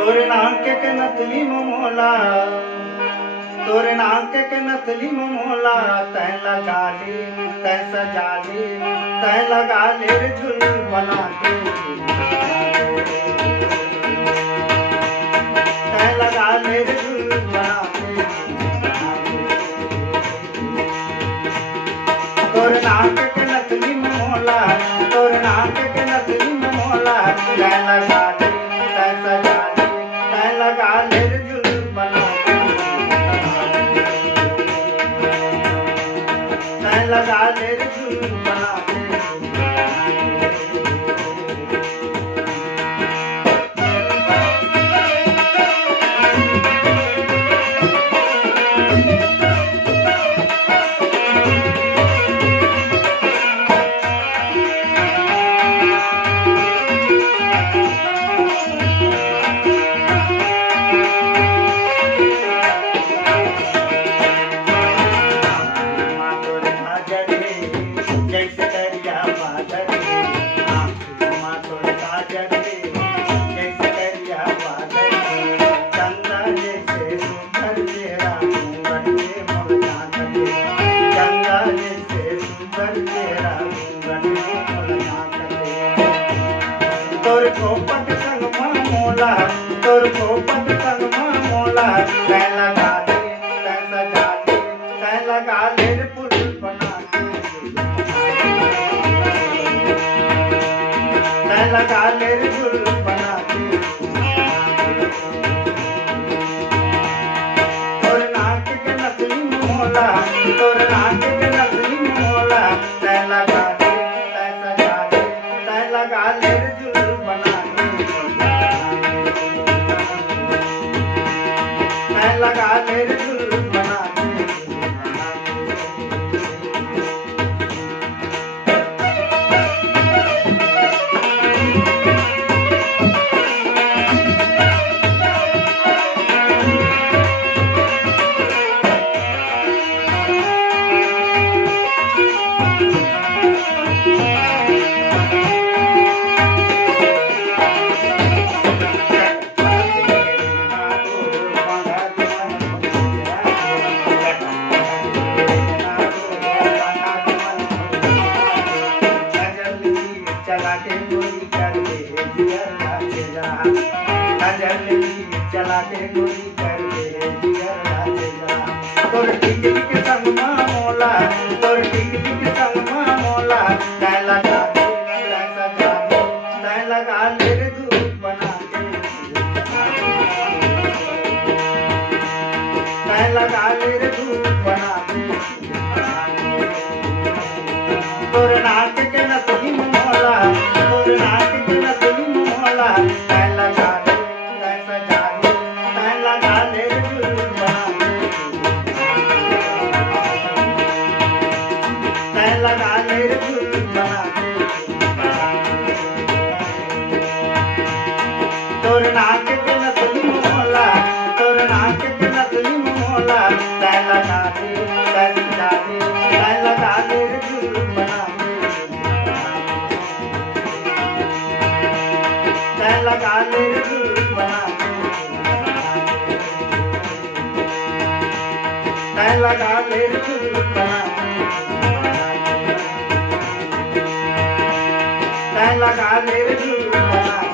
तोरे नाक के नथली मोला, तोरे नाक के नथली मोला, तै लगा ले तै सजा ले, तै लगा ले रे झुल बना के, तै लगा ले रे झुल बना के। तोरे नाक के नथली मोला, तोरे नाक के नथली मोला, तै लगा ले तै सजा ले, तै लगा ले रे झुल बना के, तै लगा ले रे झुल बना के। जैसे दरिया बादल, माँ तोरे काजल जैसे दरिया बादल, चंदा जैसे सुंदर चेहरा घूंघट में मोर झाँक दे, चंदा जैसे सुंदर चेहरा घूंघट में मोर झाँक दे। तोर पोपट संग मोला, तोर पोपट संग मोला, तै लगा दे तै सजा दे, तै लगा ले रे पुल बना के, तै लगा ले रे झुल बना के। तोर नाक के नथली मोला, तोर नाक के नथली मोला, तै लगा दे तै सजा दे, तै लगा ले रे झुल बना के, तै लगा ले रे झुल बना के। चला के गोली कर दे जिगर लागे जा, नजर चला के गोली कर दे जिगर लागे जा। तोर टिकली के संग मोला, तोर टिकली के संग मोला, तै लगा दे तै सजा दे, तै लगा ले रे धूप बना के, तै लगा ले रे धूप बना के। तोर नाक के नथली मोला, तोर नाक के नथली मोला, तै लगा ले तै सजा ले, तै लगा ले रे झुल बना के, तै लगा ले रे झुल बना के। तोर नाक के नथली मोला, तोर नाक के नथली मोला, तै लगा ले तै सजा ले, तै लगा ले रे झुल बना के, तै लगा ले रे झुल बना के, तै लगा ले रे झुल बना के, तै लगा ले रे झुल बना के।